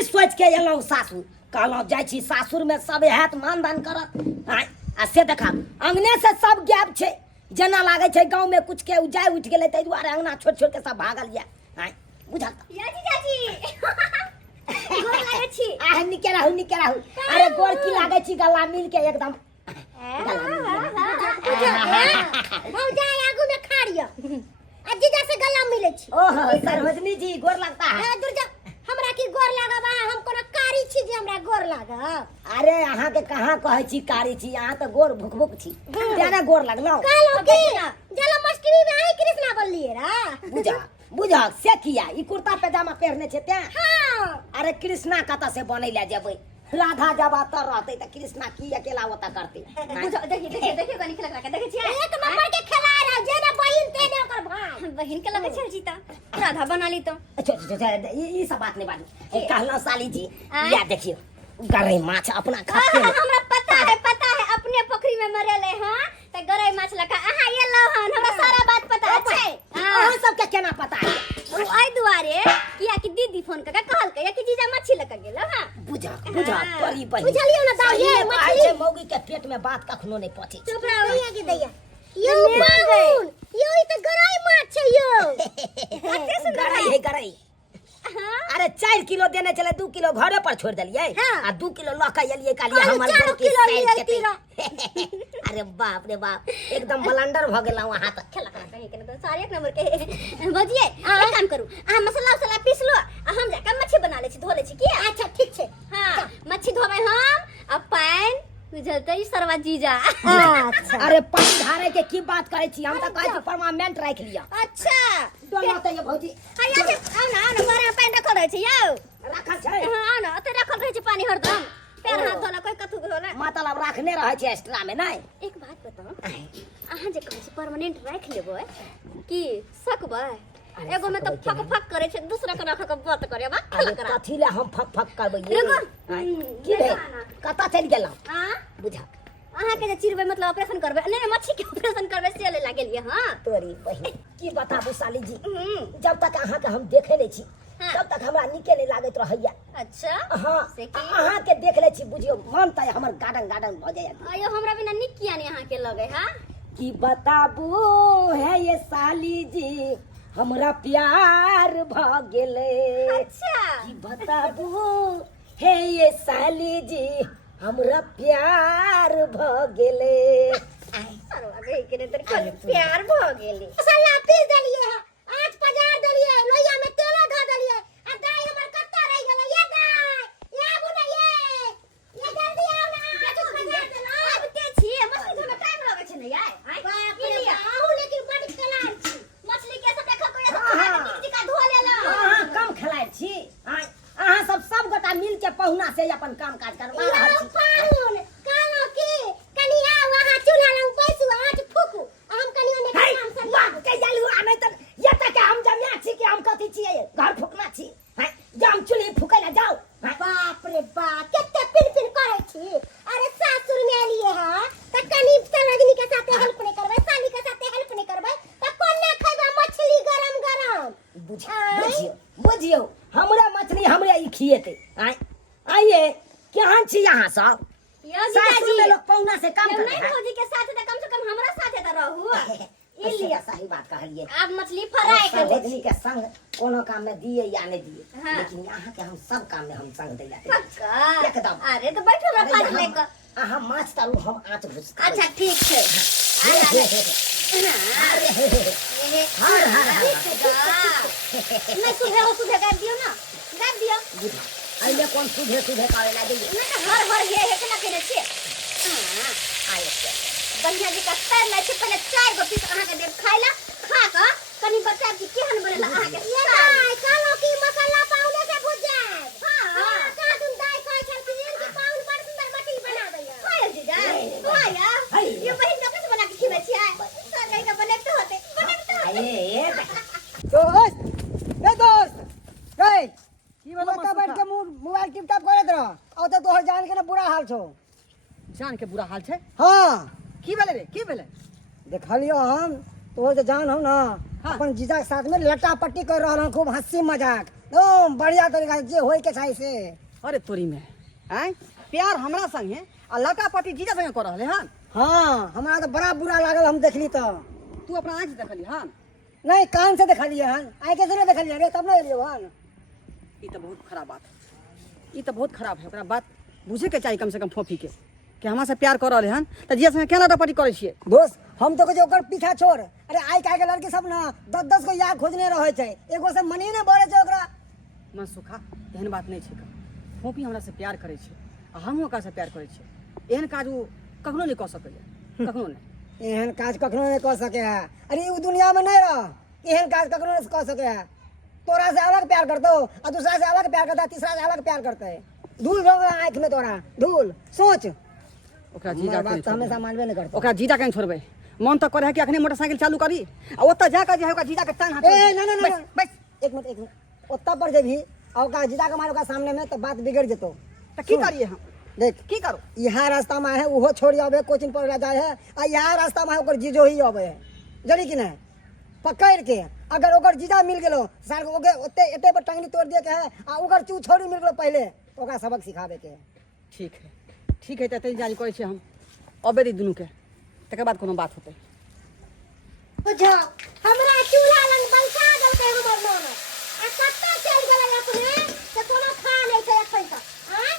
ई सोच के एलहुँ सासुर कहलहुँ जाइ छी सासुर में सब हैत मान दान करत आ से देखा अंगने से सब गायब छै जेना लागे छै गांव में कुछ के उजाय उठ गेलै तै दुआरे अंगना छोड़ छोड़ के सब भागल या बुझल चाची गोर लागै छी आ निके रहू अरे गोर की लागे छी गला मिल के एकदम भौजाई आगू में खाड़ियो अजी जैसे गला मिले छी ओहो सरवजनी जी गोर लगता है दुर्गा हमरा की गोर लागब हम कोनो कारी छी जे हमरा गोर लागब अरे अहाँ के कहाँ कहै छी कारी छी अहाँ तो गोर भुक छी जाने गोर लगलो कहलो की जन्माष्टमी में आई कृष्णा बोलिए रा बुझा से किया ई कुर्ता पैजामा पहनने छे त्या हां अरे कृष्णा कत से बनै ले जेबै राधा जब तर रहते त कृष्णा की अकेला होता करते बुझो देखिए कनी खेला के देखे छी एक नंबर के खेला रहा जेना बहिन तेने ओकर भाई बहिन के लगे छल जीता राधा बना ली तो अच्छा ई सब बात नहीं बानी कहलो साली जी या देखियो गरई माछ अपना खाते हमरा पता है अपने पोखरी में मरेले हां त गरई माछ लका आहा ये लो हन हमरा सारा बात पता है हां सब के केना पता है ओ आई दुआरे किया कि दीदी फोन करके कहल के कि जीजा मच्छी लेके गेल हां बुझा तोरी बहिन बुझलियो ना दाऊ ये मछली मौगी के पेट में बात कखनो नहीं पहुंचे चुप रहो ये की दैया यो पाहुन यो ई त गरई माछ छै यो कते सुंदर है गरई अरे 4 किलो देने चले 2 किलो घरे पर छोड़ दिलिए आ 2 किलो लका एलिए कालिए हमर घर के साइड के अरे बाप रे बाप एकदम ब्लंडर भ गेला वहां तक खेला कहीं के तो सारे एक नंबर के बजिए एक काम करू आ मसाला पीस लो आ हम जाके मच्छी बना ले छी धो ले छी की अच्छा ठीक छै हां मच्छी धोबै हम आ पानी बुझलते ई सरवा जीजा अच्छा अरे पानी धारे के की बात करे छी हम त कहै छी परमानेंट राख लिया अच्छा दोनों त ये भौजी हां ये आना बारे में पानी रखल रहै छै यौ रखल छै हां आना ओते रखल रहै छै पानी हरदम पैर हाथ धोला कोई कथु धोला मतलब रखने रहे छै एक्स्ट्रा में नहीं एक बात बताओ अहाँ जे कहै छी परमानेंट राख लेबै की सकबै एगो में तो फक करे छै दूसरा के रख के बात करे बा कथि ले हम फक करबै की रे कता चल गेलौ हां बुझा अहाँ के जे चिरबै मतलब ऑपरेशन करबै नहीं मच्छी के ऑपरेशन करबै से ले लागेलिए हां तोरी बहिन की बताबू साली जी जब तक अहाँ के हम देखे ले छी तब तक हमरा निके नहीं लागत रहैया अच्छा हां से की अहाँ के देख ले छी बुझियो मन त हमर गार्डन भ जाय अयो हमरा बिना निक किया नहीं अहाँ के लगे हां की बताबू है ये साली जी हमरा प्यार भ गेले अच्छा की बताबू हे ये साली जी हमरा प्यार भ गेले सरवा गई के तर प्यार भ गेली मसाला पीस देलिए है आज पजार देलिए लोहिया में तेल ध देलिए आ दाई हमर कत्ता रह गेलै ये दाई ये आबू ना ये जल्दी आओ ना ये तो पजार देलो अब के छी मछली धोमे टाइम लगे छै ने यार बाप रे आहू लेकिन बड़ खेलाड़ छी मछली के सब देखल तो ये सब टिक धो लेला हां कम खेलाड़ छी अहाँ सब गोटा मिल के पहुना से अपन काम काज करवा रहल छी पाहुन कालो की कनिया वहां चूल्हा लंग पैसु आठ फूकू हम कनियो ने काम सब बात के जालू आमे त ये तक हम जमिया छी कि हम कथि छी घर फुकना छी जम चुल्ही फुकै ला जाओ बाप रे बाप केते पिन करे छी अरे सासुर में लिए है त कनी सरजनी के साथे हेल्प नहीं करबै साली के साथे हेल्प नहीं करबै त कोने खैबा मछली गरम बुझियो हमरा मछली हमरे ई खिएते आइए केहन छी यहाँ सब यो सासुर में लोग पौना से काम करे नहीं भौजी के साथे त कम से कम हमरा साथे त रहू इलिया सही बात कहलिए आप मछली फ्राई कर ले मछली के संग कोनो काम में दिए या नहीं दिए लेकिन यहाँ के हम सब काम में हम संग दैला पक्का एकदम अरे तो बैठो रे पानी लेकर अहाँ माछ तारू हम आँच घुस अच्छा ठीक है हर मैं सुबह कर दियो ना कर दियो आइले कौन सुधे करे ला दिए ना हर ये है केना करे छी आइए बढ़िया जी का पैर लै छै पहले 4 गो पीस अहाँ के देब खाइला खा क कनी बच्चा की केहन बनेला अहाँ के ये दाई कालो की मसाला पाउने से भुज जाए हां का तुम दाई कहै छलखिन कि पाउन बड़ सुंदर मछली बना दैया हाय जी दाई हाय ये बहिन के कैसे बना के खिबै छी सर नहीं का बनते होते आइए दोस्त गई की बोलता बैठ के मोबाइल टिपटॉप करत रह औ त तोहर जान के ना बुरा हाल छौ जान के बुरा हाल छै हां की भेले रे की भेले देखलियो हम तो जान हम ना अपन जीजा के साथ में लट्टा पट्टी कर रहल खूब हंसी मजाक एकदम बढ़िया तरीका से जे होय के चाही से। अरे तोरी में हैं प्यार हमरा संगे आ लड़का पति जीजा संगे कर रहले हन। हाँ हमरा तो बड़ा बुरा लागल, हम देखली तो। तू अपना आँख से देखली हन। नहीं कान से देखलिए हन, आँखें से नहीं देखलिए रे, तब ना एलियो हन। ई तो बहुत खराब बात है, ई तो बहुत खराब है। ओकरा बात बुझे के चाहिए कम से कम फोफी के कि हमरा से प्यार कर रहले हन त जीजा संगे केना लटापटी करे छिए। दोस्त हम तो कहै ओकर पीछा छोड़। अरे आइ काल्हि के लड़की सब ना 10-10 को याद खोजने रहे छै, एगो से मनी ने बढ़े छै ओकरा। मन सुखा एहन बात नहीं छै। फोफी हमरा से प्यार करे छै आ हम ओकरा से प्यार करे छै। एहन काज वो कखनो नहीं कह सकैए, कखनो नहीं। एहन काज कखनो नहीं कह सके है। अरे उ दुनिया में नहीं रह, एहन काज कखनो नहीं कह सके है। तोरा से अलग प्यार करतो और दूसरा से अलग प्यार करता, तीसरा से अलग प्यार करता है। धूल हो गया आँख में तोरा, धूल। सोच ओकरा जीजा बात तो हमेशा मानबे नहीं करतो। ओकरा जीजा कहीं छोड़बे। मन तो करे है कि अखने मोटरसाइकिल चालू करी आ ओता जाकर जे है ओकरा जीजा के टांग हाथ। ए ना ना ना बस बस एक मिनट ओत्ता पर जेबी और ओकरा जीजा के मारो का सामने में तो बात बिगड़ जेतो। त की करिए हम? देख की करो? यहाँ रास्ता में है उहो छोड़ आवे, कोचिंग पढ़ जाए है। आ यहाँ रास्ता में है ओकर जीजो ही आवे है, जरी कि नहीं पकड़ के। अगर ओकर जीजा मिल गेलो साल ओके ओते एते पर टंगनी तोड़ दिए के है आ ओकर चू छोड़ी मिल गेलो पहले, ओकरा सबक सिखावे के है। ठीक है तते जारी करे छी हम अबे दी दुनू के, तकर बाद कोनो बात होते। बुझो हमरा चूल्हा लंग बैठा देलकै हमर ननद आ कत्ता चल गेलै अपने से कोनो खा नहीं छै एखन तक। हैं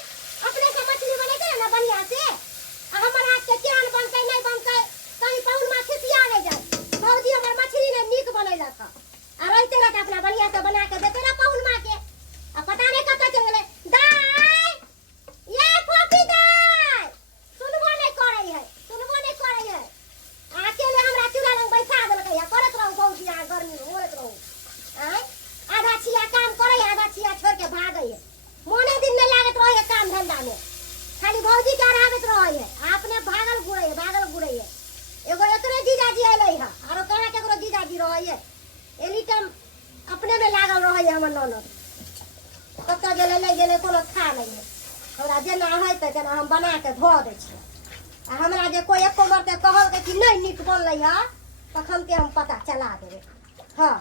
अपने से मछली बनेतै ना बढ़िया से आ हमर हाथ के केहन बनतै नहीं बनतै कहीं पाउन माछ खिसिया नहीं जाय। भौजी हमर मछली ने नीक बनैलक आ रहिते रह अपना बढ़िया से बना के देतै ना पाउन माँ के। आ पता नहीं कत्ता चल गेलै। दाई ये फोफी दाई सुनबो नहीं करै है, सुनबो नहीं करै है। अकेले हमरा चूल्हा लंग बैठा देलकै या करत रहू भौजी यहाँ गर्मी में ओरत रहू। आय आधा छिया काम करे आधा छिया छोड़ के भागै है। मोने दिन में लागत रहे है काम धंधा में, खाली भौजी के अरावत रहे है। अपने भागल गुड़ै है। एगो एकरे जीजाजी अलै है आरो कहाँ केकरो जीजाजी रहे है। एनी टाइम अपने में लागल रहे है हमर ननद। कत्ता गेलै नहीं गेलै कोनो खा नहीं है। हमरा जेना है त जेना हम बना के धो दै छी। आ हमरा जे कोई एको मरते कहल के कि नहीं नीक बनलै है तखन के हम पता चला देबै। हाँ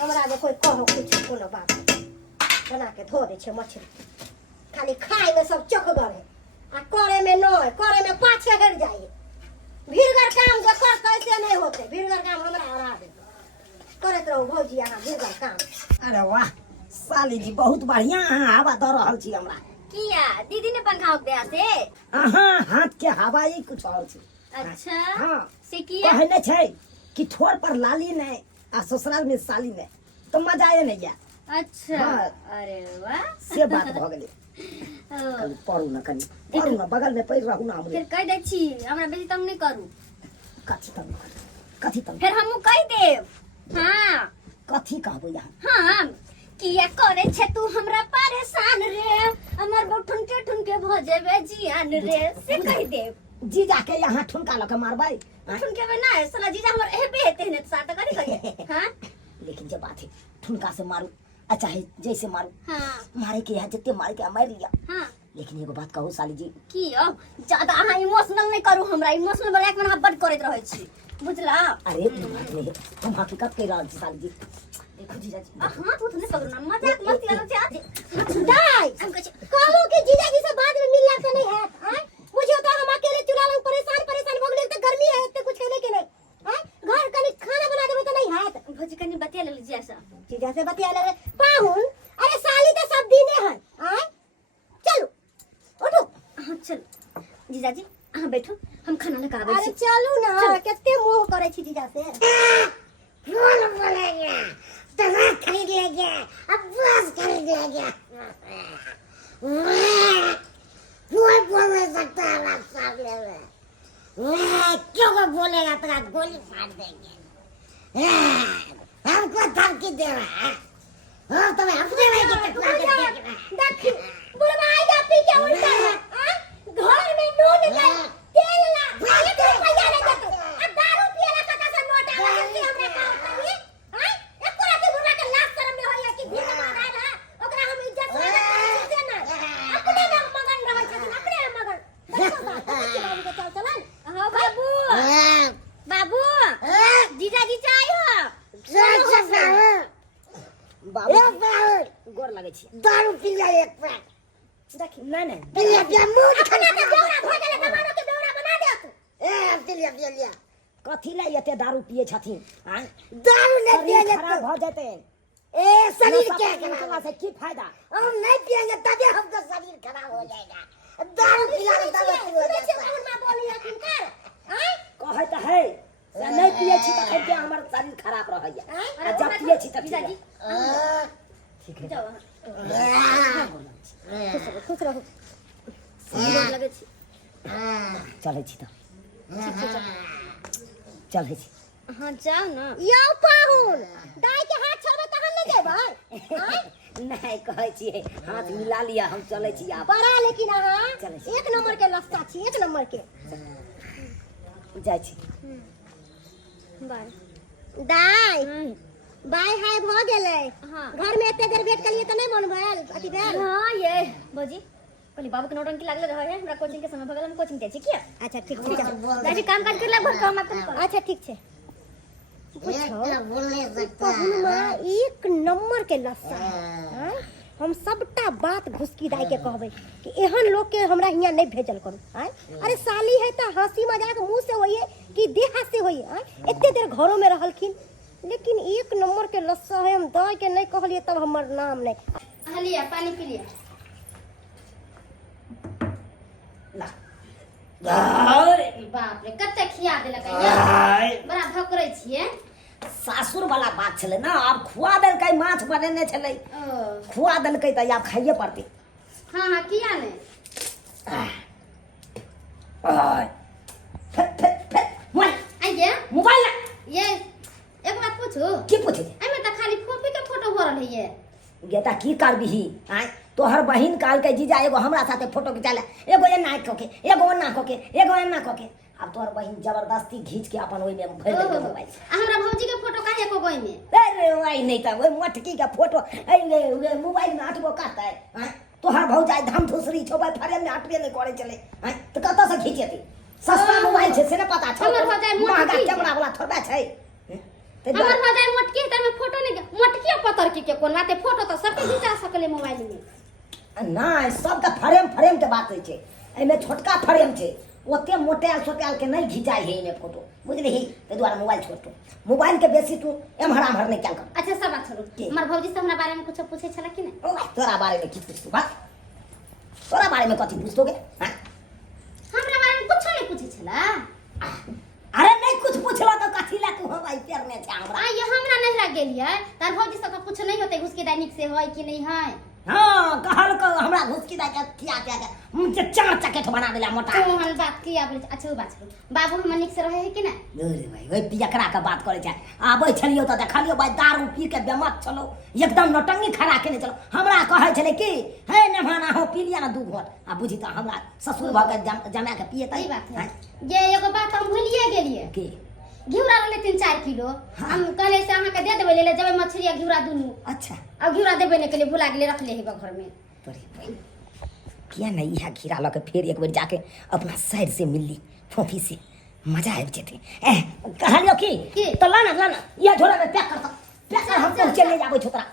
हमरा जे कोई कहो कुछ कोनो बात बना के धो दै छै मछली। खाली खाए में सब चोखगर है आ करे में नहीं, करे में पाछे हट जाए। भीड़गर काम जो कर कैसे नहीं होते, भीड़गर काम हमरा हरा दे। करत रहो भौजी यहाँ भीड़गर काम। अरे वाह साली जी बहुत बढ़िया अहाँ हवा दऽ रहल छी हमरा। किया दीदी ने पंखा उपदे से? अहाँ हाथ के हवा ही कुछ और छी। अच्छा हाँ से किया कहने छै कि ठोर पर लाली नहीं आ ससुराल में साली नहीं तो मजा ये नहीं या। अच्छा हाँ। अरे वाह से बात भ गेलै। कनी पढ़ू न, कनी पढ़ू न, बगल में पढ़ रहू ना। फिर कह दै छी हमरा बेसी तंग नहीं करू। कथी तब फिर हमहू कह देब। हाँ कथी कहबो यहाँ? हाँ किया करे छे तू हमरा परेशान रे, हमर बहु ठुनके ठुनके भ जेबे जियान रे से कह देब। जीजा के यहाँ ठुनका लके मारबै। ठुनके में ना साला जीजा हमर एबे हेते ने साथ कथी करिए। हां लेकिन जब बात है ठुनका से मारू अच्छा है जैसे मारू। हां मारे के यहाँ जितने मार के मार लिया। हां लेकिन एगो बात कहू साली जी की हो ज्यादा अहाँ इमोशनल नहीं करू। हमरा इमोशनल ब्लैक में अहाँ बड करैत रहै छी बुझला। अरे ई बात नहीं है, हम हकीकत कह रहल छी साली जी। देखो जीजा जी हां तू तो नहीं करू ना मजाक मस्ती करू छी। दाई हम कहू कि जीजा जी से बाद में मिलला के नहीं है। हैं मुझे तो हम अकेले चूल्हा लंग परेशान हो गेले त गर्मी है त कुछ कहले के नहीं। हैं घर कनी खाना बना देबे त नहीं है। भौजी कनी बतिया ले जीजा से, जीजा से बतिया ले पाहुन। अरे साली तो सब दिने है। हैं चलो उठो। हां चल जीजा जी अहाँ बैठो हम खाना लेके आबै छी। अरे चलू ना केते मोह करे छी जीजा से। कौन बोलेगा तलाक खरीद लेंगे अब बस खरीद लेंगे। कोई बोल नहीं सकता हमारे सामने में। क्यों कोई बोलेगा तो आप गोली मार देंगे। हमको धमकी दे रहा है। हाँ तुम्हें अपने भाई की टकरा के देख रहा है। बुढ़वाएगा पी के उल्टा है। घर में नून नहीं तेल ला ये तो पैसा नहीं देते। अब दारू पिएला कता से नोट आवे जल्दी हमरे काम करिए। हैं एको राती बुढ़वा के लाश शर्म में होइए कि भीख मांगा है ओकरा हम इज्जत से ना अपने में मगन रहै छथिन अपने में मगन। देखो बात बाबू के चल चलन। हां बाबू बाबू जीजा जी चाय हो बाबू बाबू देखी नहीं नहीं तिलिया मुंह अपने के बेवड़ा भ गेले कमानो के बेवड़ा बना दे तू ए तिलिया कथी ला एते दारू पिए छथिन आय दारू नहीं शरीर पिएंगे खराब तो हो जाते ए शरीर क्या पिला खराब से की फायदा हम नहीं पिएंगे तभी हमका शरीर खराब हो जाएगा दारू पिलाने दवा शुरू हो सुनै छी जाता है कौन मां बोली हथिन कर हैं कहै त है से नहीं पिए छी त खाइते हमर शरीर खराब रहैया आ जब पिए छी त जीजाजी ठीक है जाओ खुश रहो गोर लगे छी चलै छी त चलै छी हां जाओ ना यौ पाहुन दाई के हाथ छोड़बे तहन नहीं जेबै हैं नहीं कहै छी हाथ मिला लिया हम चलै छी आब बड़ा लेकिन हां चलै छी। एक नंबर के लस्ता छी एक नंबर के जाइ छी बाय दाई बाय हाय भ गेलै घर में एते देर वेट कलिए त नहीं मन भेल अति भेल हाँ ये बोजी कहली बाबू के नौटंकी लागले रहे है हमरा कोचिंग के समय भगल हम कोचिंग जाय छी किया अच्छा ठीक ठीक है दादी काम काज करला भर काम अपन अच्छा ठीक छै एक बोल नहीं सकता पाहुन में एक नंबर के लस्सा हैं? हम सबटा बात घुसकी दाई के कहबै कि एहन लोग के हमरा हियां नहीं भेजल करू हैं? अरे साली है त हंसी मजाक मुंह से होइए कि देह हाथ से होइए हैं? एते देर घरों में रहलखिन लेकिन एक नंबर के लस्सा है हम दाई के नहीं कहलिए तब हमर नाम नहीं हलिया पानी पी लिया बाप रे कते खिया देलक ये बड़ा भकरै छियै सासुर वाला बात छलै ना अब खुआ देलकै माछ बनेने छलै खुआ देलकै त आब खाइए पड़तै हाँ हाँ किया ने आइए मोबाइल ला ये एक बात पूछू की पूछे एमे त खाली फोफी के फोटो हो रहल है गेटा की करबिही आय तोहर बहिन काल के जीजा एगो हमरा साथे फोटो खिचाला एगो एना खोके एगो ओना खोके एगो एना खोके अब तोहर बहिन जबरदस्ती घींच के अपन ओइ में भर देलकै मोबाइल हमरा भौजी के फोटो काहे को गोई में अरे ओइ नहीं त ओइ मटकी के फोटो ए मोबाइल में हटबो करतै आय तोहर भौजाई धम धुसरी छौ भाई फ्रेम में हटबे नहीं करे चले आय त कत से खींचेती सस्ता मोबाइल छै से ने पता छौ हमर भौजाई मोटकी महंगा छै। कैमरा वाला थोड़ा छै हमर भौजाई मोटकी त में फोटो नहीं मोटकी पतर की के कोन बाते फोटो त सबके खींचा सकले मोबाइल में नहीं सबके फ्रेम के बात होइ छै एमे छोटका फ्रेम छै ओते मोटायल सोटायल के नहीं घिचाई है इने फोटो बुझलिही ते द्वारा मोबाइल छोटो मोबाइल के बेसी तू एम्हर आम्हर नहीं क्या कर अच्छा सब बात छोड़ू की? हमर भौजी से हमरा बारे में कुछ पूछे छला कि नहीं तोरा बारे में की पूछतू बात तोरा बारे में कथी पूछतोगे हाँ? हमरा बारे में कुछ नहीं पूछे छला अरे नहीं कुछ पूछला तो कथी ला तू हवाई पेरने छै हमरा आ ये हमरा नहीं लग गेलिए तार भौजी सब कुछ नहीं होते घुस के दैनिक से होय कि नहीं है हाँ कहल को हमरा घुसकी दा के क्या मुझे चार चकेट बना देला मोटा तो हम बात किया बोले अच्छा वो बात छोड़ू बाबू हम निक से रहे है कि नहीं अरे भाई ओइ पियकरा के बात करे छै आबै छलियो त देखलियो भाई दारू पी के बेमत छलो एकदम नौटंगी खड़ा केने चलो हमरा कहै छले कि हे नभाना हो पी लिया ना दू घोट आ बुझी त हमरा ससुर भग जमा के पिए सही बात है ये एगो बात हम भूलिए गेलिए के घिउरा ले 3-4 किलो हम कहले से अहाँ के दे देबे ले जेबे मछली आ घिउरा दुनु अच्छा अब घिउरा देबे ने के लिए भुला गेले रख ले है घर में बड़ी भाई किया नहीं यह खीरा लके फिर एक बार जाके अपना साइड से मिल ली फोफी से मजा आबि जेतै ए कहलियो की? की तो लाना ये झोला में पैक कर हम तो चले जाबे छोकरा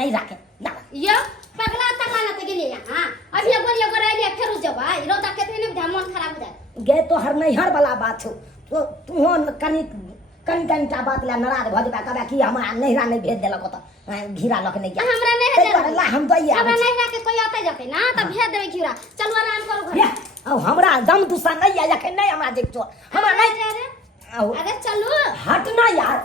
नहीं राखे ला ये पगला तगला न त गेलिए हां अभी एगो रहलिए फेर उस जबाई रोता के थे ने मन खराब हो जाए गे तो हर नैहर वाला बात छौ तो तू कनिटा बात ला नाराज भ जेबा कहबा कि हमरा नैहरा नहीं भेज देलक त घीरा लक नहीं गया हमरा नहीं ताहि दुआरे ला हम दैया हमरा नहीं लाके कोई आते जाते ना तब भेज देबे घिउरा चलू आराम करू घर अब हमरा दम दुसा नहीं आया के नहीं हमरा देख चोर हमरा नहीं अरे अरे चलू हट ना यार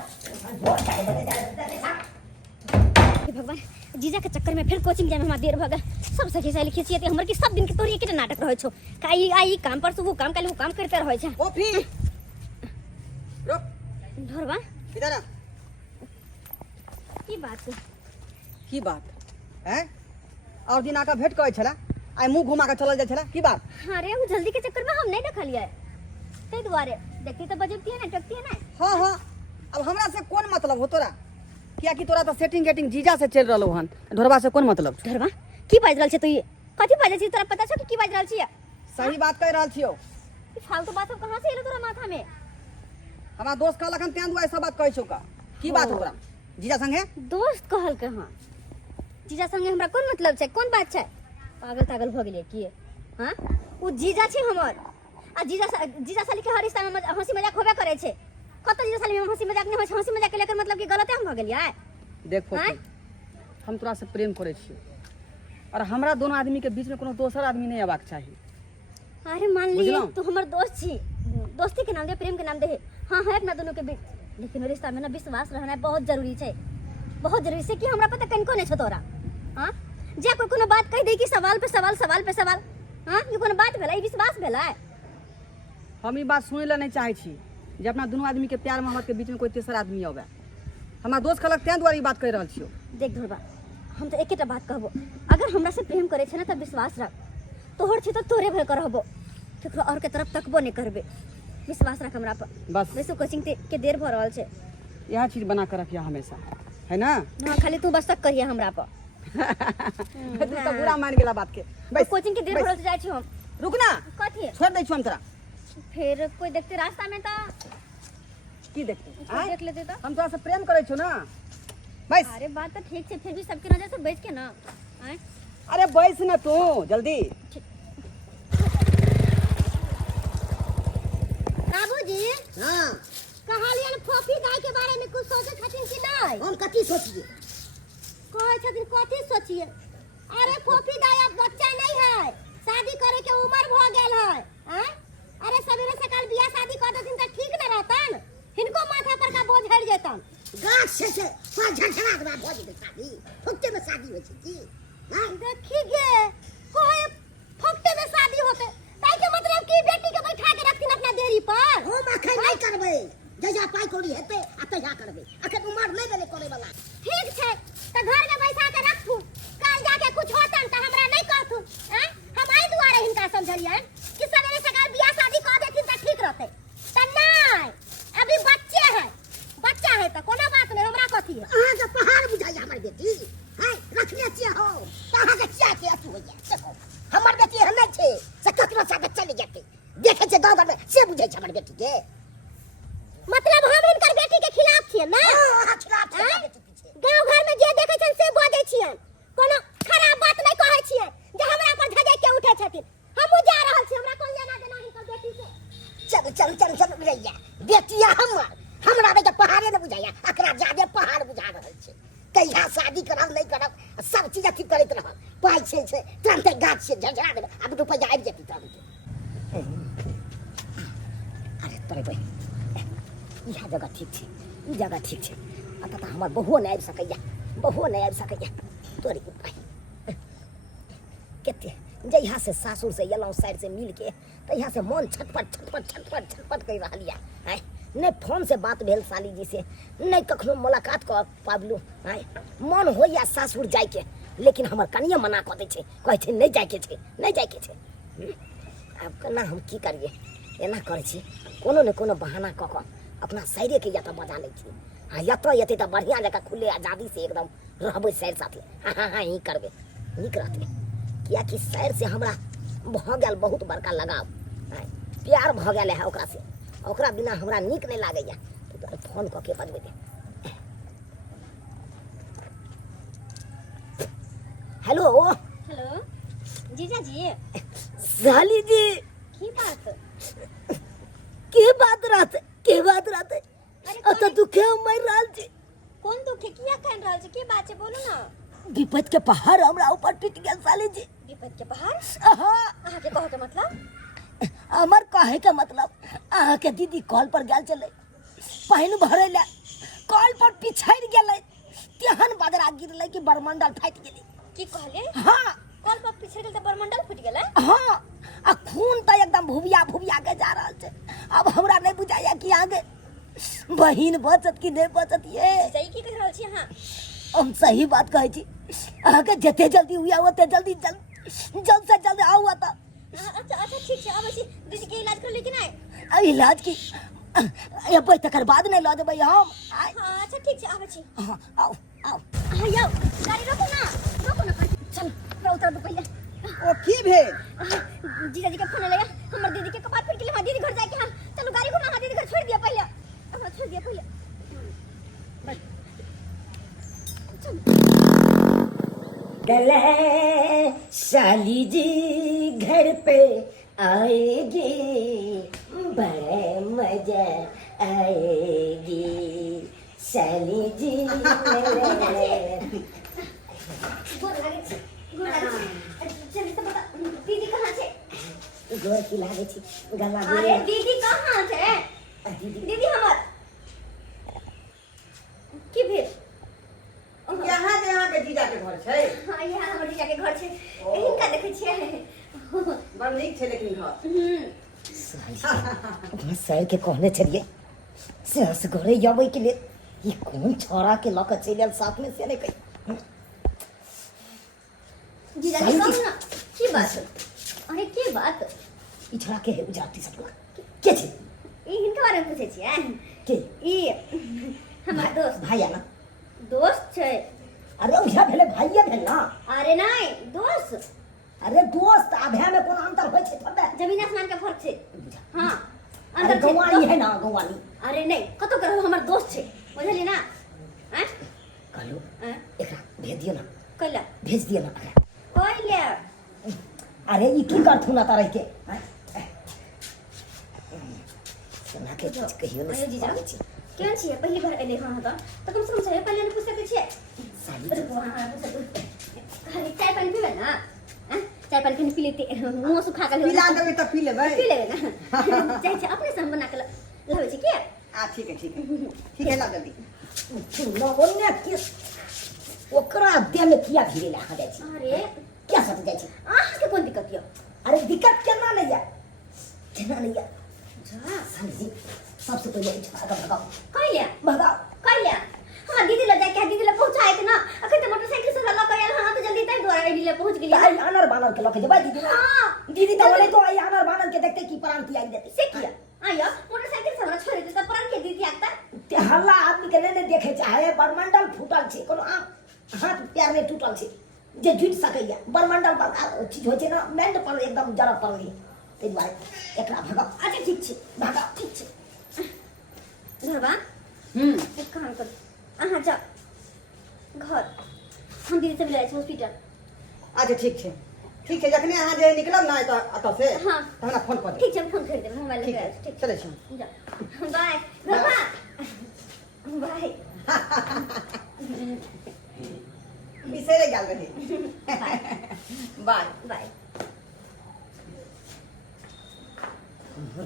हे भगवान जीजा के चक्कर में फिर कोचिंग जाए में हमरा देर भगल सब सखी सहेली खिचिए ते हमर की सब दिन के तोरी के नाटक रहै छौ काई आई काम पर वो काम काली वो काम करते रहै छै ओफी रुक धरबा इधर आ की बात हैं और दिन आका भेंट करै छला आइ मुंह घुमा के चलल जाय छला की बात अरे वो जल्दी के चक्कर में हम नहीं देखलिए तै दुआरे देखती तो बजती है ना टकती है ना हाँ अब हमरा से कोन मतलब हो तोरा किया कि तोरा तो सेटिंग गेटिंग जीजा से चल रहलो हन ढोरबा से कोन मतलब धरबा की बाज रहल छै तू ये कथी बाजे छी तोरा पता छौ कि की बाज रहल छी सही बात कह रहल छियो ई फालतू बात सब कहां से एलो तोरा माथा में हमरा दोस्त कहलक हन तें दुआरे सब बात कहै छौ का की बात हो तोरा जीजा संगे दोस्त कहल के हां जीजा संगे हमरा कोन मतलब छै कोन बात छै पागल तागल भ गेलिए की हां उ जीजा छै हमर आ जीजा साली के हर रिश्ता में हंसी मजाक होबे करे छै कत जीजा साली में हंसी मजाक नहीं होय छै हंसी मजाक के लेकर मतलब कि गलत हम भ गेलिए देख फोफी हम तोरा से प्रेम करे छियै और हमरा दोनों आदमी के बीच में कोनो दोसर आदमी नहीं आबाक चाहिए अरे मान लिए बुझलौं? तू हमर दोस्त छी दोस्ती के नाम दे प्रेम के नाम दे हाँ है अपना दोनों के बीच लेकिन रिश्ता में ना विश्वास रहना बहुत जरूरी छै बहुत जरूरी छै कि हमरा पता कनको नहीं छो तोरा हां जे कोई कोनो बात कह दे कि सवाल पे सवाल हां ये कोनो बात भेलै विश्वास भेलै हम ई बात सुनै ला नहीं चाहे छी जे अपना दोनों आदमी के प्यार मोहब्बत के बीच में कोई तेसर आदमी आवे हमरा दोस्त कहलक तें द्वारा ई बात कह रहल छियो देख धुरबा हम तो एकेटा बात कहबो अगर हमरा से प्रेम करे छै ना त विश्वास रख तोहर छै त तोरे भर करबो केकरो और के तरफ तकबो नहीं करबे विश्वास रख हमरा पर बस वैसे कोचिंग के देर भ रहल छै यह चीज बना कर रखिया हमेशा है ना हां खाली तू बस तक करिए हमरा पर तू तो बुरा मान गेला बात के बस कोचिंग के देर भ रहल छै जाय छी हम रुक ना कथी छोड़ दै छी हम तोरा फिर कोई देखते रास्ता में तो की देखते कोई देख लेते तो हम तोरा से प्रेम करे छो ना बस अरे बात तो ठीक है फिर भी सबके नजर से बच के ना आए अरे बैस ना तू जल्दी बाबूजी हाँ कहलियन फोफी दाई के बारे में कुछ सोचे छथिन कि नहीं हम कथी सोचिए कहे छथिन कथी सोचिए अरे फोफी दाई अब बच्चा नहीं है शादी करे के उम्र भ गेल है हैं अरे सवेरे सकाल बियाह शादी कर देथिन त ठीक न रहतन हिनको माथा पर का बोझ हट जेतन गाछ से पाँच झटड़ा के बाद हो जेतै शादी फुकते में शादी होइ छै की हाँ देखी गे कोई फुकते में शादी होते ताई के मतलब की बेटी के बैठा के रखथिन अपना देरी पर हम अखन नहीं करबै जहिया पाई कौड़ी हेतै आ तहिया करबै अखन उम्र नहीं भेलै करे वाला ठीक छै त घर में बैठा के रखू काल जाके कुछ होतन त हमरा नहीं कहथुन हैं हम आई दुआरे हिनका समझलियन कि सवेरे सकाल बियाह शादी कर देथिन त ठीक रहतै त नहीं अभी बच्चा है त कोनो बात नहीं हमरा कथी है अहाँ के पहाड़ बुझाइए हमर बेटी हैं रखने छियै हो त अहाँ के चाय के अथु होइए देखो हमर बेटी एहन नहीं छै से ककरो साथे चलि जेतै देखे छै गाँव घर में से बुझै छै हमर बेटी के मतलब हम हिनकर बेटी के खिलाफ छियै ना अहाँ खिलाफ छै हैं? हमर बेटी पीछे गांव घर में जे देखै छन से बजै छियन कोनो खराब बात नहीं कहै छियै जे हमरा पर धजै के उठै छथिन हमहू जा रहल छी हमरा कोन लेना देना हिनकर बेटी से चल बुझैया बेटिया हमरा बेटा पहाड़े न बुझाइया अकरा जादे पहाड़ बुझा रहल छै कहिया शादी करब नहीं करब सब चीज अथी करैत रहल पाइ छै तुरंते गाछ से झझड़ा देबै अब रुपैया आबि जेतै तुरंत अरे तोरे भाई यह जगह ठीक छै ई जगह ठीक छै अतः तऽ हमर बहुओ नहि आबि सकैया तोरे भाई कते जहिया से सासुर से एलहुँ साइड से मिल के तहिया से मन छटपट कर रहा है नहीं फोन से बात भेल साली जी से नहीं कखनो मुलाकात कर पाबलू है मन होइया सासुर जाय के लेकिन हमर कनिए मना कऽ दै छै कहै छै नहीं जाय के छै आब केना हम की करिए एना करै छी कोनो ने कोनो बहाना कऽ कऽ अपना साइडे के या तऽ बजा लै छी हाँ एतऽ एतै तऽ बढ़िआँ जकाँ खुले आजादी से एकदम रहबै साइड साथे हाँ ही करबै नीक रहतै कियाकि साइड से हमरा भऽ गेल बहुत बड़का लगाव प्यार भऽ गेल है ओकरा से ओकरा बिना हमरा नीक नहीं लागैया तो फोन कऽ के बजबै दे हेलो जीजा जी साली जी की बात के बात रहते अत दुखे मर रहल छी कौन दुख है किया कह रहल छी की बात है बोलू ना विपत के पहाड़ हमरा ऊपर टूट गेल साली जी विपत के पहाड़ हाँ अहाँ के कहो के मतलब हमर कहे के मतलब अहाँ के दीदी कॉल पर गेल चले पानी भरे ले कॉल पर पिछड़ गेले तेहन बदरा गिरले कि बरमंडल फाटि गेलै की कहले हाँ कल पर पिछड़ गेल त बरमंडल फूट गेलै हाँ आ खून तो एकदम भुविया के जा रहल छै अब हमरा नहीं बुझाइया कि आगे बहिन बचत कि नहीं बचत ये सही की कह रहल छी अहाँ हम सही बात कहै छी अहाँ के जते जल्दी हुआ ओते जल्द से जल्द आउ त अच्छा ठीक छै आबै छी दीदी के इलाज कर ले कि नहीं इलाज की एबै तकर बाद नहीं लऽ देबै हम हाँ अच्छा ठीक छै आबै छी हाँ, आओ हाँ यौ गाड़ी रोको ना चल मैं उतर दो पहले ओ की भेल जीजा जी के फोन लगा हमर दीदी के कपार फिर के लिए दीदी घर जाके हाँ चलो गाड़ी घुमा हाँ दीदी घर छोड़ दिया पहले हमरा छोड़ दिया पहले गले साली जी घर पे आएगी, बड़े मजा आएगी। साली जी मेरे जल्दी से बता दीदी कहाँ छे? गोर की लागे छी गला अरे दीदी कहाँ छे? दीदी दीदी हमर की भेल? यहाँ जे अहाँके जीजा के घर छै हाँ यहाँ हमर जीजा के घर छे। हिनका देखै छियै। बड़ नीक छै लेकिन घर अपना सर के कहने चलिए से घरे जाबे के लिए ये कौन छोरा के लक चलिए साथ में से नहीं कही जीजा के कहू ना की बात? अरे की बात? ई छोरा के है उजाटी सब के छे? ई हिनके बारे में पूछे छियै? के ई हमर दोस्त भाई ना दोस्त छै। अरे उठा भेले भाइये भेल ना। अरे नहीं दोस्त। अरे दोस्त आभे में कोन अंतर होय छै थोड़े? जमीन आसमान के फर्क छै। हाँ अरे अंतर छै। गवानी है ना गवानी। अरे नहीं कतो करो हमर दोस्त छै बुझली ना? हैं कहलो हैं एकरा भेज दियो ना, कइला भेज दियो ना। कइले अरे ई की करथु ना तारे के हैं? सुना के कुछ कहियो अरे जीजा नहीं छी केहन छियै? पहली बार एले हँ तऽ कम से कम चाय पानी पूछ सकै छियै? साली अरे वाह पूछ सकै। खाली चाय पानी पीबे ना? हैं चाय पानी कनि पी लेते मुंह सुखा के पिला देबै तऽ पी लेबै। पी लेबै ना। चाय छै अपने से हम बना के लाबै छी की? ठीक है ठीक है ला जल्दी। सुनो ओने के ओकरा देह में किया धीरे ला जाय छी? अरे क्या सत जाय छी? अहाँ के कोन दिक्कत यऽ? अरे दिक्कत केना नहीं है, केना नहीं है। जा साली जी सबसे पहले इच्छा का भगाओ कइले भगाओ। कइले हमरा दीदी ले जाके दीदी ले पहुंचाए के ना। अखन त मोटरसाइकिल से लऽ के आयल हां तो जल्दी तै द्वारा दीदी ले पहुंच गेली। आई आनर बानर के लके जबा दीदी ना। हां दीदी तो बोले तो आई आनर बानर के देखते की प्राण की आई देते से किया आया मोटरसाइकिल से हमरा छोड़ दे त प्राण के दीदी आता। ते हल्ला आदमी के नहीं देखे चाहे बरमंडल फूटल छे कोनो हाथ पैर में टूटल छे जे झुट सकैया बरमंडल पर चीज होय छे ना मेंड पर एकदम जरा पड़ली ते दुआरे एकरा भगाओ। अच्छा ठीक छै भगाओ ठीक छै। घरबा एक काम कर अहाँ जा घर हम दीदी से मिलै छी हॉस्पिटल। अच्छा ठीक छै जखने अहाँ जे निकलब ना एतऽ से हाँ। तऽ हमरा फोन कऽ देब। ठीक छै हम फोन कर देब मोबाइल ठीक लेके है आयल छी। ठीक चलै छी। जा बाय घरबा बाय बिसरे गेल रही। Bye bye.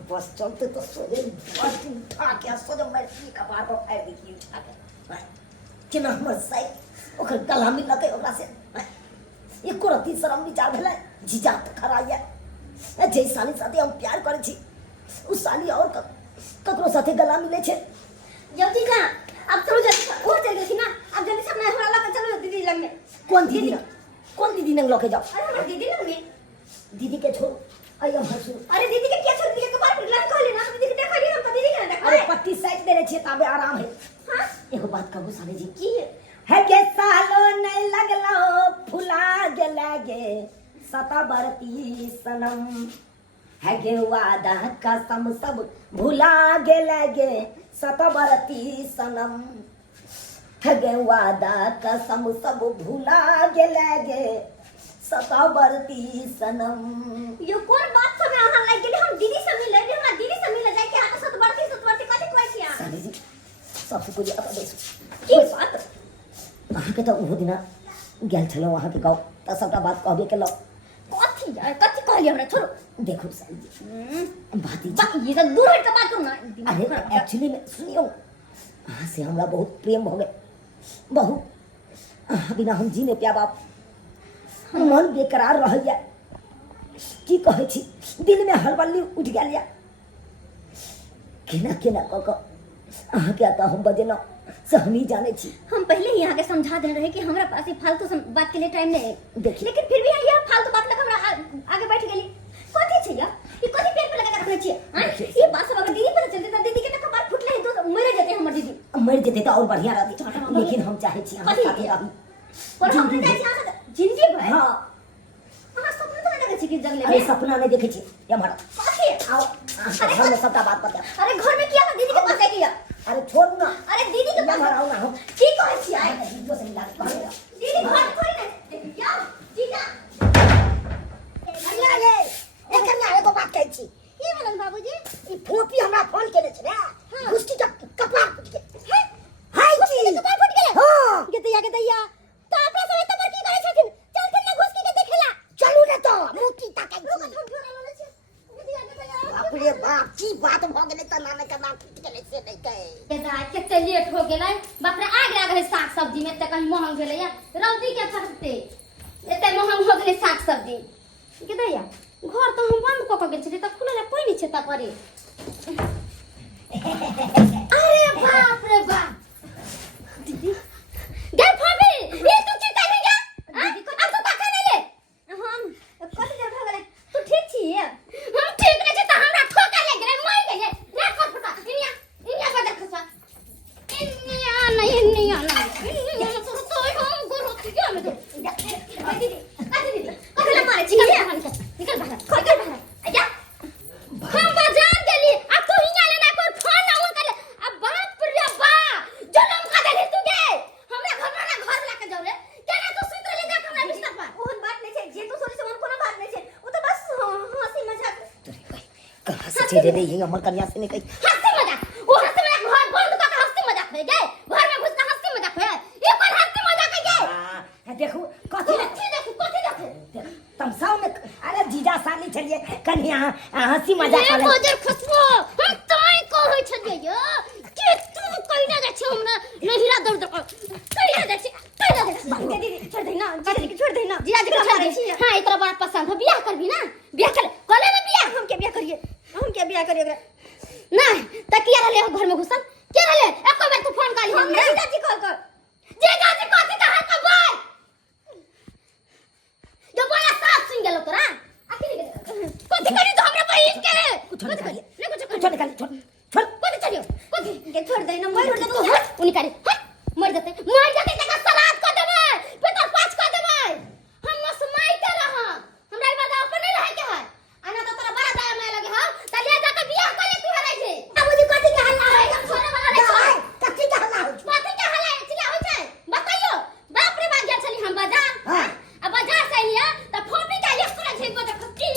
बस चलते तो सोजे बस उठा के सोजे मरती कपार पर फेर दी उठा के केना हमर साइड ओकर गला मिल लके ओकरा से एको रती शरम विचार भेलै जीजा त खरा ये जे साली साथे हम प्यार करै छी उ साली और ककरो साथे गला मिले छै। जल्दी जा अब चलो जल्दी वो चल गई थी ना। अब जल्दी से अपना हमरा लगा चलो दीदी लग में। कौन दीदी ने लके जाओ? अरे हमारी दीदी लग में। दीदी के छोड़ आइयो हसू। अरे दीदी के क्या छोड़ दीदी के कपार पर लग कहले ना दीदी के देखा ली हम तो दीदी के ना देखा। अरे पट्टी साइड दे रहे छे ताबे आराम है। हां एगो बात कहू साली जी की है के सालो नहीं लगलो फुला गेलागे सताबरती सनम है गे वादा कसम सब भुला गेलागे सताबरती सनम है गे वादा कसम सब भुला गेलागे सताबरती सनम। यो कौन बात सब अहाँ लाग गेली? हम दीदी से मिले भी हमरा दीदी से मिले जाय के हाथ सतबरती कथि कहै छी अहाँ? साली जी सबसे पहले अपन देखो की बात? अहाँ के तो ओहो दिना गेल छलो अहाँ के गाँव त सबटा बात कहबे केलो। कथि कथि कहली हमरा छोड़ो। देखो साली जी बात ई बा ये तो दूर हट के बात करू ना। अरे एक्चुअली में सुनियो अहाँ से हमरा बहुत प्रेम हो गए बहुत अहाँ बिना हम जी नहीं पाब मन बेकरार रहैया की कहै छी दिल में हलबल्ली उठ गेल या केना केना क क अहाँ के आता हम बजेना से हम ही जाने छी। हम पहले ही यहाँ के समझा देने रहे कि हमरा पास ये फालतू बात के लिए टाइम नहीं है। देखिए लेकिन फिर भी यह फालतू बात लग हमरा आगे बैठ गेली। कथि छै ये कथि पेट पे लगा के रखने छियै? हां ये बात सब अगर दीदी पता चलते त दीदी के त कपार फुटले है तो मर जेते हमर दीदी। मर जेते तो और बढ़िया रहती लेकिन हम चाहे छी अहाँ साथे रही पर हम नहीं चाहे छी अहाँ जिंदगी भर। हां अहाँ सपना तो नहीं देखे छी कि जंगले अरे में? सपना नहीं देखे छी या मारा कथि? आओ घर में सबका बात बता। अरे घर में किया दीदी के पास है किया? अरे छोड़ ना अरे दीदी के पास मारा ना हम की कहै छी? दीदी से मिला दीदी घर खोल ना यार जीजा बात भ गेलै त नामे के नाम टूट गेलै से नहीं कहे ये रात के लेट हो गेलै बाप रे आग लागल साग सब्जी में त कहीं महंग भेलै या रौदी के चलते एते महंग हो गेलै साग सब्जी के दैया घर तो हम बंद क के गेल छली त खुलल कोई नहीं छै त परे अरे बाप रे बाप दीदी गए भाभी ये तू की कर रही है दीदी को अब तू का कर ले हम कथि देर भ गेलै तू ठीक छी हम ठीक नै छै त हमरा ठोका ले गेलै मर गेलै ना फटफटा इनिया बजा खसा इनिया नहीं तो हम गुरु क्या में दीदी कथि ला मारे चिकन निकल बाहर आजा हम बाजार गेली अब तू हिया लेना कोई फोन ऑन कर अब बाप रे बा जन्म का देली तू गे हमरा घर ला के जाऊ रे केना तू सुत ले जा हमरा बिस्तर पर ओहन बात नहीं छै जे तू सोची से ओहन कोनो बात नहीं छै ओ तो बस हंसी मजाक कहां से चले रे ये हमर कन्या से नहीं कही हंसी मजाक ओ हंसी मजाक घर बंद कर के हंसी मजाक है गे घर में घुस के हंसी मजाक है ये कौन हंसी मजाक है गे देखो कथि देखो तमसाओ में अरे जीजा साली चलिए कन्या हंसी मजाक ये वाला मजर खुशबू हम तोय कहै छलिए यो के तू कहिना जा छै हमरा नहिरा दौड़ दौड़ कहिना जा छै दीदी छोड़ दे ना दीदी छोड़ दे ना जीजा जी को छोड़ दे हां इतना बड़ा पसंद है बियाह करबी ना बियाह कर कले में बियाह हम के बियाह करिए नहीं त किया रहले घर में घुसल के रहले एको बार तू फोन कर हम जीजा जी कॉल कर जीजा जी कथि कहा का बोल जो बड़ा साफ सुन गेलो तोरा आखिर कथि करी तो हमरा बहिन के कुछ नहीं करिए नहीं कुछ कुछ नहीं करिए छोड़ कथि चलियो कथि के छोड़ दे ना मर जा तू उनी करे मर जाते तका सलाद कर देबे पेटर पाँच कर देबे हम मसमाई के रहा हमरा ई बात अपन नहीं रहे के है आना तो तोरा बड़ा दया में लगे हां त ले जा के बियाह कर ले तू हराई छै बाबूजी कथि के हल्ला है हम छोड़े वाला नहीं छै कथि का हल्ला हो कथि के हल्ला है चिल्ला होय छै बताइयो बाप रे बाप गेल छली हम बाजार हां अब बाजार से लिया त फोपी का एक पूरा झेक बजा खस्की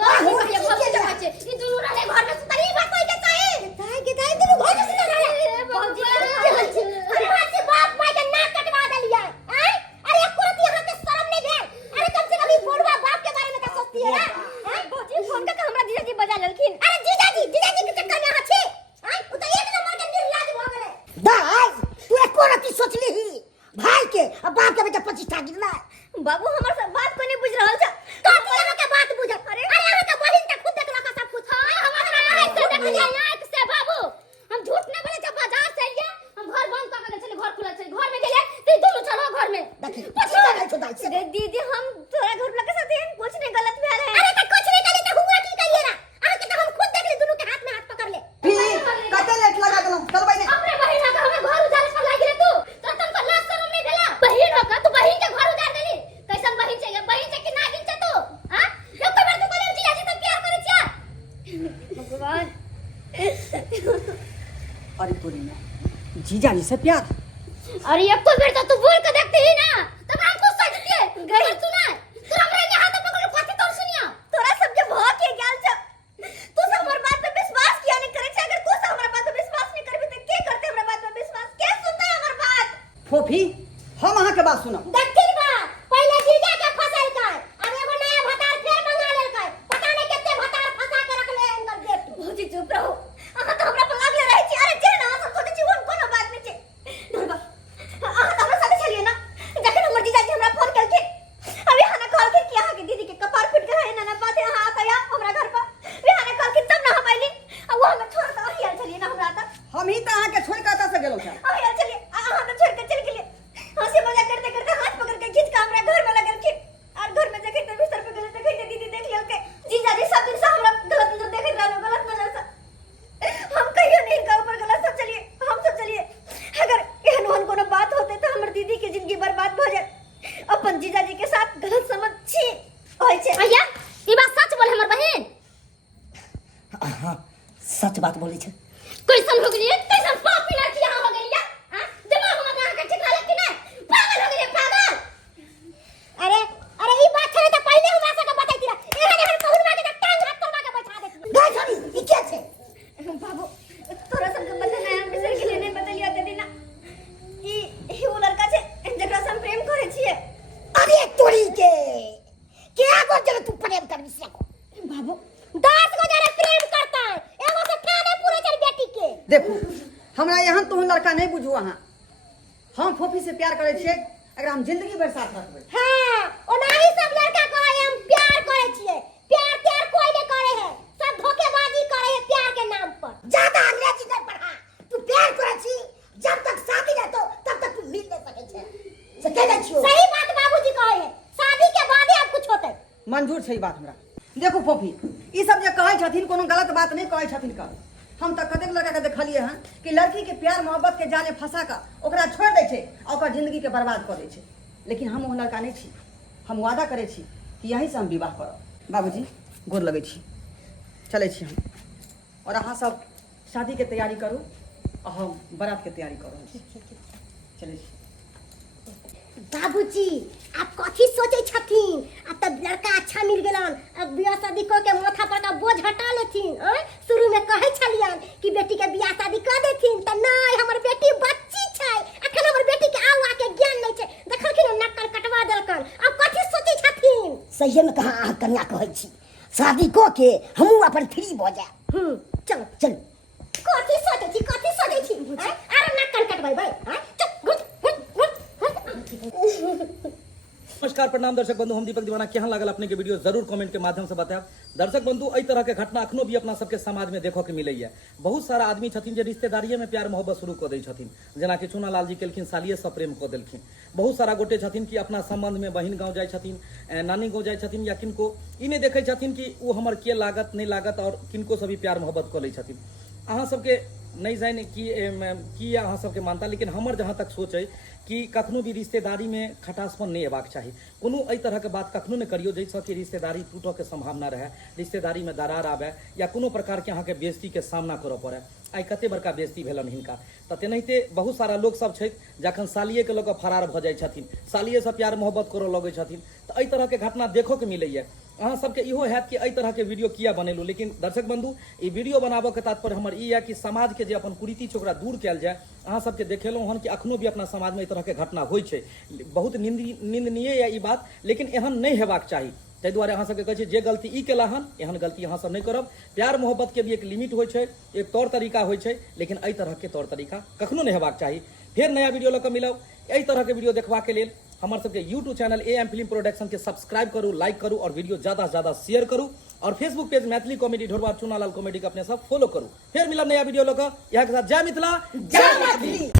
तो ये भौजी का बच्चे ई दुनु रहे घर में सुतरी बात कोई के चाहे के दाई दुनु घर में सुतरी रहे भौजी अरे हाथ से बाप माय के नाक कटवा देलिए हैं अरे एक कुरती यहां के शर्म नहीं भेल अरे कम से कम ई बुढ़वा बाप के बारे में का सोचती है ना हैं भौजी फोन का हमरा जीजा जी बजा ललखिन अरे जीजा जी के चक्कर में हां छे हैं उ त एक नंबर के निर्लाज भ गेले दास तू एको रति सोचली ही भाई के अब बाप के बेटा 25 टा गिरला बाबू हमर सब बात को नहीं बुझ रहल छ कथि यहाँ के बात बुझ अरे यहाँ के बहिन के खुद देखला का सब कुछ हमर आंख से देख लिया आंख से बाबू हम झूठ नहीं बोले जब बाजार से आइए हम घर बंद कर के चले घर खुला चले घर में गेले तो दोनों चलो घर में देखी पछता नहीं तो दाई से दीदी हम तोरा घर वाला के साथ कुछ नहीं गलत भेल है अरे तो कुछ नहीं करे तो हुआ की करिए ना अरे के तो हम खुद देख ले दोनों के हाथ में हाथ पकड़ ले कते लेट लगा देलम चल भाई अपने बहिन का हमें घर उजाड़ पर लाग रे तू तो तुमको लाज शर्म नहीं भेला बहिन होगा तू बहिन के घर उजाड़ देली कैसन बहिन चाहिए कि नागिन छ तू हां एक बार तू बोले जीजा जी तो प्यार करे छ भगवान अरे तोरी ना जीजा जी से प्यार अरे एक तो बेर तो तू बोल के देखती ही ना तब हम कुछ सोचती है गई सुना तू हमरे के हाथ पकड़ कथि तो सुनिया तोरा सब के बहुत के ज्ञान छ तू सब हमर बात पे विश्वास किया नहीं करे छ अगर तू सब हमर बात पे विश्वास नहीं करबी तो के करते हमर बात पे विश्वास के सुनता है हमर बात फोफी हम अहाँ के बात सुनब देखती बा पहले जीजा के फसल कर अब एगो नया भतार फेर मंगा लेल कर पता नहीं कितने भतार फंसा के रख ले अंदर गेट भौजी चुप रहो अहाँ तो हमरा पर लागले रही छी अरे जे ना सब सोचे छी कोनो बात नहीं छै धरबा अहाँ तो हमरा साथे चलिए ना जखन हमर जीजा जी हमरा फोन करके अभी हना कॉल के कि अहाँ के दीदी के कपार फूट गए है ना बात अहाँ आता या हमरा घर पर वे हना कॉल के तब ना हम आइली अब वो हमें छोड़ दो ही चलिए ना हमरा आता हम ही त अहाँ के छोड़ के अता से गेलो छ अभी चलिए अहाँ तो छोड़ के चल गेलिए हंसी मजाक करते करते हाथ पकड़ के खींच के हमरा घर में लगा के और घर में जाके तो बिस्तर पे गले देखे दीदी देख लिया के जीजा जी सब दिन से हमरा गलत नजर देख रहा गलत नजर से हम कहियो नहीं का ऊपर गलत सब चलिए हम सब चलिए अगर एहन कोनो बात होते तो हमर दीदी की जिंदगी बर्बाद हो जाए अपन जीजा जी के साथ गलत समझ छी होय छे भैया ई बात सच बोले हमर बहन हां सच बात बोली छ कैसन हो गेलिए कैसन पापी लड़की यहां हो गेलिए हां दिमाग में कहां के ठिकाना कि नहीं पागल हो गेलिए पागल अरे ई बात छले त पहले हमरा से के बताई दिरा एहन एहन बहुरवा के टांग हाथ तोड़वा के बैठा दे गाय छोड़ी ई क्या छे बाबू तोरा सब के बता नहीं हम बिसर के लेने बदलिया दे देना ई वो लड़का छे जकरा से हम प्रेम करे छिए अरे तोरी के क्या को जब तू प्रेम कर बिसरा को बाबू 10 को जरा प्रेम करता है एगो से देखू हमरा यहाँ तो लड़का नहीं बुझू अहाँ हम फोफी से प्यार करे छियै अगर हम जिंदगी भर साथ रखबै हां ओनाही सब लड़का कहे हम प्यार करे छियै प्यार कोई नहीं करे है सब धोखेबाजी करे है प्यार के नाम पर ज्यादा अंग्रेजी नहीं पढ़ा तू प्यार करे छी जब तक शादी न तो तब तक तू मिल नहीं सके छे से कह दै छियो सही बात बाबूजी कहे है शादी के बाद अब कुछ होते मंजूर छै ई बात हमरा देखू फोफी ई सब जे कहै छथिन कोनो गलत बात नहीं कहै छथिन का हम तक कतेक लड़का के देखलिए हैं कि लड़की के प्यार मोहब्बत के जाले फंसा कर ओकरा छोड़ दै छै और ओकर जिंदगी के बर्बाद कर दै छै लेकिन हम वो लड़का नहीं छी हम वादा करे छी कि यहीं से हम विवाह करब बाबूजी गोर लगै छी चलै छी हम और अहाँ सब शादी के तैयारी करू और हम बारात के तैयारी करू चलै छी बाबूजी आप कथी सोचे छथिन अब तब लड़का अच्छा मिल गेलन अब बियाह शादी क के माथा पर का बोझ हटा लेथिन शुरू में कहे छलियन कि बेटी के बियाह शादी कर देथिन त नहीं हमर बेटी बच्ची छै अखन हमर बेटी के आउ आके ज्ञान नहीं छै देखलखिन नक्कल कटवा देलकन अब कथी सोचे छथिन सही में कहा अहाँ कन्या कहै छी शादी को के हमहू अपन फ्री भ जाए चल चल कथी सोचे छी अरे नक्कल कटबै भाई नमस्कार प्रणाम दर्शक बंधु हम दीपक दीवाना केहन लागल अपने के वीडियो जरूर कमेंट के माध्यम से बताएब दर्शक बंधु एहि तरह के घटना अखनो भी अपना सबके समाज में देखो के मिलैया बहुत सारा आदमी छथिन जे रिश्तेदारिये में प्यार मोहब्बत शुरू कऽ दै छथिन जेना कि चुनालाल जी केलखिन सालिये से प्रेम कऽ देलखिन बहुत सारा गोटे छथिन कि अपना संबंध में बहिन गाँव जाइ छथिन नानी गाँव जाइ छथिन या किनको ई नहि देखै छथिन कि ओ हमर के लागत नहीं लागत और किनको से भी प्यार मोहब्बत कऽ लै छथिन अहाँ सबके नहीं जाने की अहाँ सबके मानता लेकिन हमर जहाँ तक सोच है कि कखनो भी रिश्तेदारी में खटासपन नहीं हेबाक चाही कोनो एहि तरह के बात कखनो नहीं करियो जाहिसँ कि रिश्तेदारी टूटऽ के संभावना रहे रिश्तेदारी में दरार आबे या कोनो प्रकार के अहाँ के बेइज्जती के सामना करऽ पड़े आई कते बड़का बेइज्जती भेलन हिनका तऽ तेनाहिते बहुत सारा लोग सब छै जखन सालिये के लऽ कऽ फरार भऽ जाइ छथिन सालिये से प्यार मोहब्बत करऽ लगै छथिन तऽ एहि तरह के घटना देखो के मिलैया अहाँ सबके इहो हैत कि एहि तरह के वीडियो किया बनेलू लेकिन दर्शक बंधु ई वीडियो बनाबऽ के तात्पर्य हमर ई है कि समाज के जे अपन कुरीति छै ओकरा दूर कयल जाय अहाँ सबके देखेलहुँ हन कि अखनो भी अपना समाज में एहि तरह के घटना होइ छै बहुत निंदनीय है ई बात लेकिन एहन नहीं हेबाक चाही ताहि दुआरे अहाँ सबके कहै छै जे गलती ई केला हन एहन गलती अहाँ सब नहीं करब प्यार मोहब्बत के भी एक लिमिट होइ छै एक तौर तरीका होइ छै लेकिन एहि तरह के तौर तरीका कखनो नहीं हेबाक चाही फेर नया वीडियो लऽ कऽ मिलब एहि तरह के वीडियो देखबा के लेल हमर सबके YouTube channel AM film production के सब्सक्राइब करू लाइक करू और वीडियो ज्यादा से ज्यादा शेयर करू और फेसबुक पेज मैथिली कॉमेडी ढोरबार चुनालाल कॉमेडी के अपने सब फॉलो करू फिर मिलब नया वीडियो लऽ कऽ यहाँ के साथ जय मिथिला जय मैथिली।